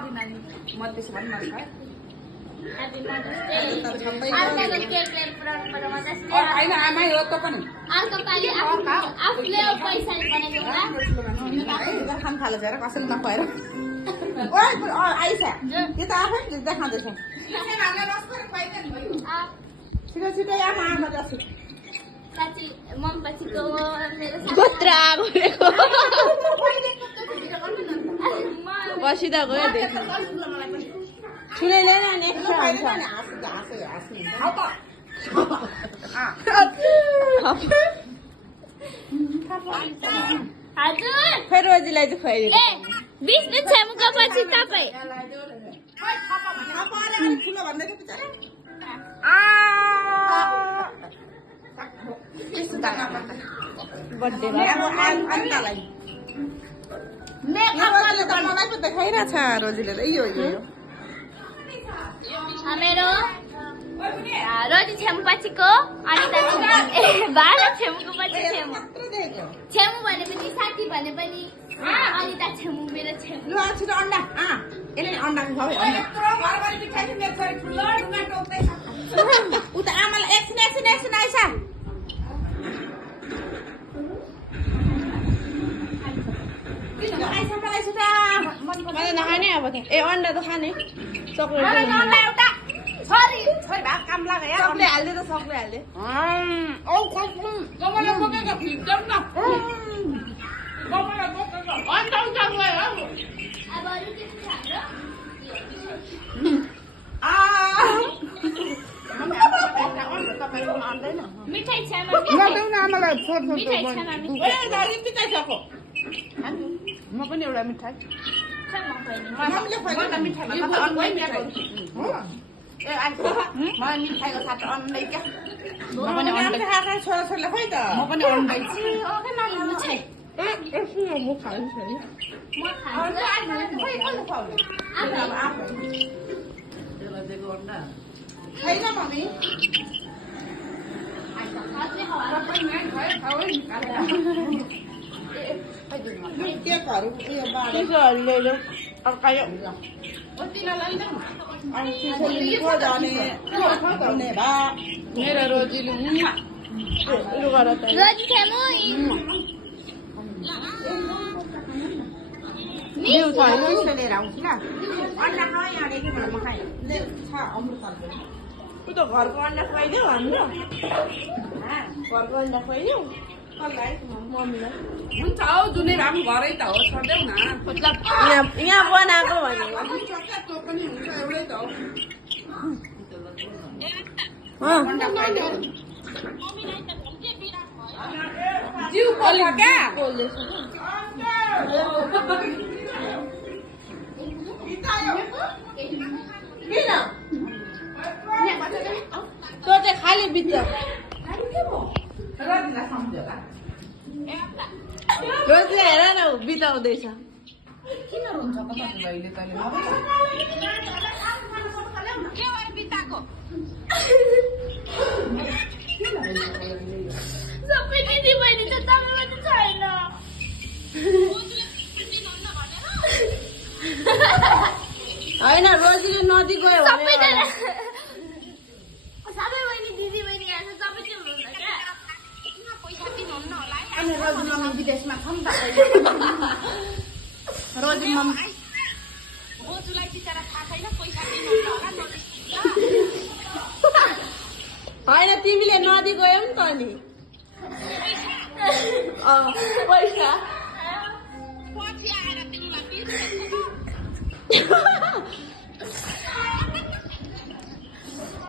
म त्यसो भने मन छ Happy Mother's Day. होइन आमै हो त पनि आफूले पैसा बनाएको होला खान थालेछ हेर कसैले नखुवाएर आइस त्यो त आफै देखाउँदैछ छिटो छिटो आमा आमा जस्तो साँच्ची मम पछिको मेरो गोत्रा गरेको बसिदा गयो छुलेले न नेक्स्ट हजुर फेरि रोजीलाई चाहिँ खुवाइदिएको ए 20 मिनेट छेमुको पछि तपाईँ ठुलो भन्दैछ बिचारा बर्थडेमा अन्तालाई मेकअप मलाई पो देखाइरहेछ रोजीले यो मेरो रोजी छेमु पछिको अनिता बाह्र छेमुको पछि छेमु छेमु भने पनि साथी भने पनि अनिता छेमु मेरो छेमु ल छिटो अन्डा यसले अन्डा खुवाउ उता आमालाई एकछिन आइस मैले नखाने अब त ए अन्डा त खाने चक्लेट छोरी भात काम लाग्यो सक्ले हाल्दे त सक्ले हाल्दे अब अरू के छ हाम्रो मिठाई छ आमालाई छोड मिठाई छ मामी म पनि एउटा मिठाई मलाई मिठाईको साथ अन्डै क्या छोराछोरीले खोइ त म पनि अन्डै छैन मम्मी केकहरू उयो चिसोहरूले अड्कायो मेरो रोजीले लुगा र रोजी छेमु बिउ छैन लिएर आउँछु ल अन्डा नयाँदेखि म खाएँ छ अमृत उ त घरको अन्डा खुवाइदेऊ हाम्रो घरको अन्डा खुवाइदेऊ मम्मीलाई हुन्छ हौ जुनै भए पनि घरै त हो छोड्देऊ न मतलब यहाँ बनाएको भनेको त्यो पनि हुन्छ एउटै त हो जिउ पोल्छ क्या त्यो चाहिँ खाली बित्छ रोजले हेर न बिताउँदैछ किन रुन्छ त अहिले तैँले सबै दिदी बहिनी छ तपाईँ मात्रै छैन होइन रोजीले नदी गयो सबैजना सबै बहिनी दिदी बहिनी यहाँ छ सबै चाहिँ हुनुहुन्छ क्या अनि रोजी मम्मी विदेशमा छ नि त रोजी मम्मी होइन तिमीले नदी गयौ नि त नि पैसा